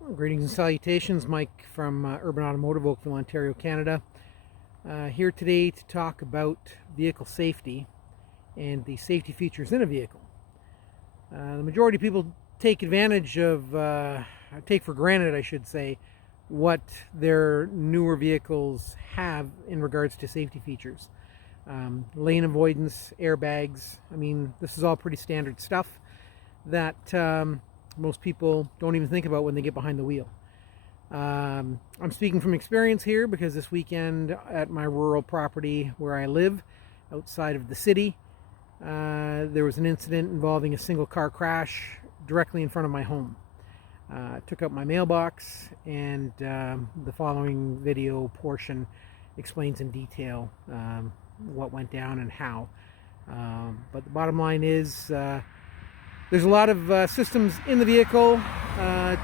Well, greetings and salutations, Mike from Urban Automotive, Oakville, Ontario, Canada. Here today to talk about vehicle safety and the safety features in a vehicle. The majority of people take advantage of, take for granted, I should say, what their newer vehicles have in regards to safety features. Lane avoidance, airbags, I mean, this is all pretty standard stuff that most people don't even think about when they get behind the wheel. I'm speaking from experience here because this weekend at my rural property where I live, outside of the city, there was an incident involving a single car crash directly in front of my home. Took out my mailbox, and the following video portion explains in detail what went down and how. But the bottom line is there's a lot of systems in the vehicle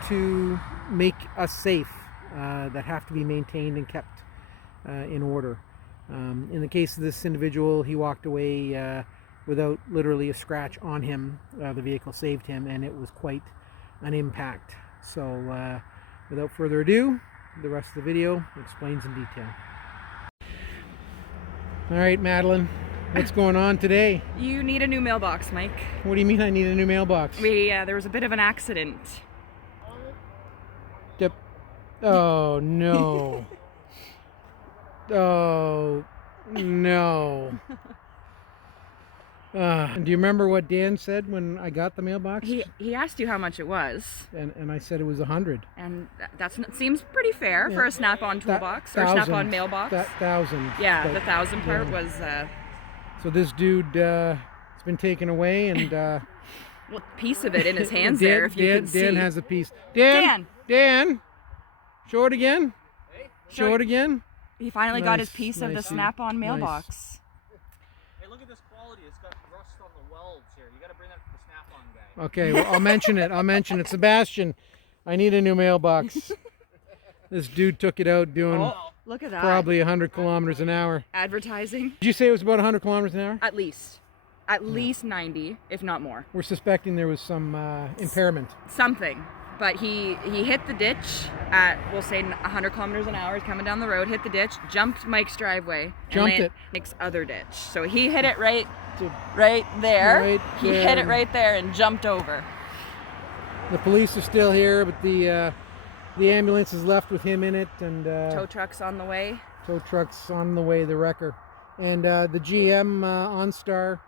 to make us safe that have to be maintained and kept in order. In the case of this individual, he walked away without literally a scratch on him. The vehicle saved him, and it was quite an impact. So without further ado, the rest of the video explains in detail. All right, Madeline, what's going on today? You need a new mailbox, Mike. What do you mean I need a new mailbox? There was a bit of an accident. Oh no. Oh no. And do you remember what Dan said when I got the mailbox? He asked you how much it was. And I said it was 100. And that seems pretty fair for a snap-on toolbox or snap-on mailbox. That 1,000. Yeah, the 1,000 part was... So this dude has been taken away, and... well, a piece of it in his hands there, if you can see. Dan has a piece. Dan! Show it again. Show it again. He finally got his piece of the snap-on mailbox. Nice. Hey, look at this quality. It's got rust on the welds here. You got to bring that to the snap-on guy. Okay, well, I'll mention it. I'll mention it. Sebastian, I need a new mailbox. This dude took it out doing look at that. Probably 100 kilometers an hour. Advertising. Did you say it was about 100 kilometers an hour? At least. At least 90, if not more. We're suspecting there was some impairment. Something. But he hit the ditch at, we'll say, 100 kilometers an hour, coming down the road, hit the ditch, jumped Mike's driveway, and Mike's other ditch. So he hit it right there. He hit it right there and jumped over. The police are still here, but the ambulance is left with him in it, and tow truck's on the way. Tow truck's on the way, the wrecker. And the GM OnStar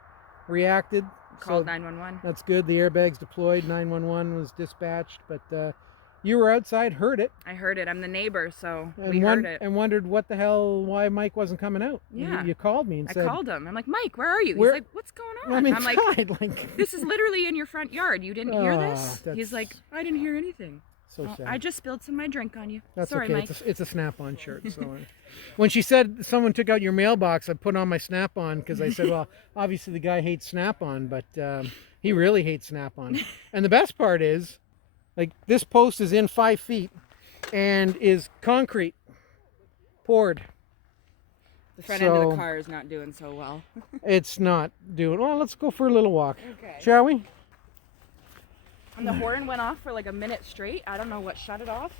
reacted. Called 911. That's good. The airbags deployed. 911 was dispatched. But you were outside, heard it. I heard it. I'm the neighbor, so we heard it. And wondered what the hell, why Mike wasn't coming out. Yeah. You called me and said... I called him. I'm like, Mike, where are you? He's like, what's going on? I'm like, this is literally in your front yard. You didn't hear this? He's like, I didn't hear anything. So sad. I just spilled some of my drink on you. That's Sorry, okay. Mike. It's a snap-on shirt. So when she said someone took out your mailbox, I put on my snap-on because I said, well, obviously the guy hates snap-on, but he really hates snap-on. And the best part is, like, this post is in 5 feet and is concrete poured. The front end of the car is not doing so well. It's not doing well. Let's go for a little walk, okay. Shall we? And the horn went off for like a minute straight. I don't know what shut it off,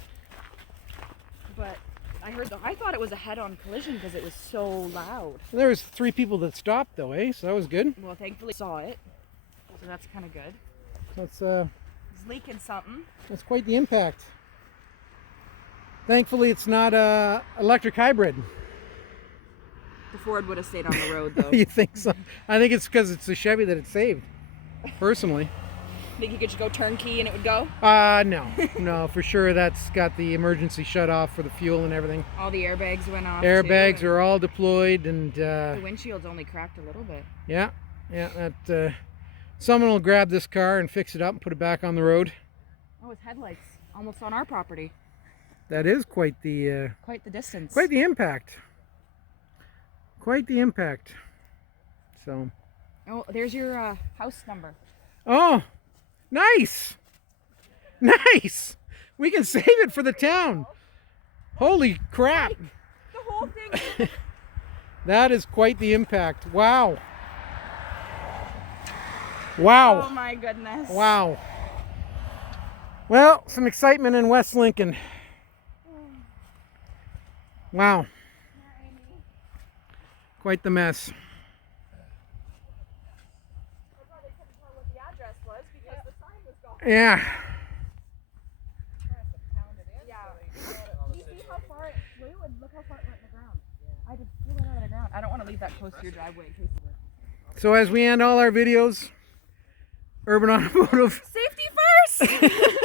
but I thought it was a head-on collision because it was so loud. There was 3 people that stopped though, so that was good. Well, thankfully saw it, so that's kind of good. That's It's leaking something. That's quite the impact. Thankfully, it's not a electric hybrid. The Ford would have stayed on the road though. You think so? I think it's because it's a Chevy that it saved. Personally. Think you could just go turnkey and it would go? No, for sure. That's got the emergency shut off for the fuel and everything. All the airbags went off. Airbags are all deployed, and the windshield's only cracked a little bit. Yeah. That someone will grab this car and fix it up and put it back on the road. Oh, it's headlights almost on our property. That is quite the distance. Quite the impact. Quite the impact. So. Oh, there's your house number. Oh. Nice! Nice! We can save it for the town. Holy crap! The whole thing. That is quite the impact. Wow. Wow. Oh my goodness. Wow. Well, some excitement in West Lincoln. Wow. Quite the mess. Yeah. You see how far it flew and look how far it went in the ground. I just flew it out of the ground. I don't want to leave that close to your driveway in case of it. So as we end all our videos, Urban Automotive. Safety first!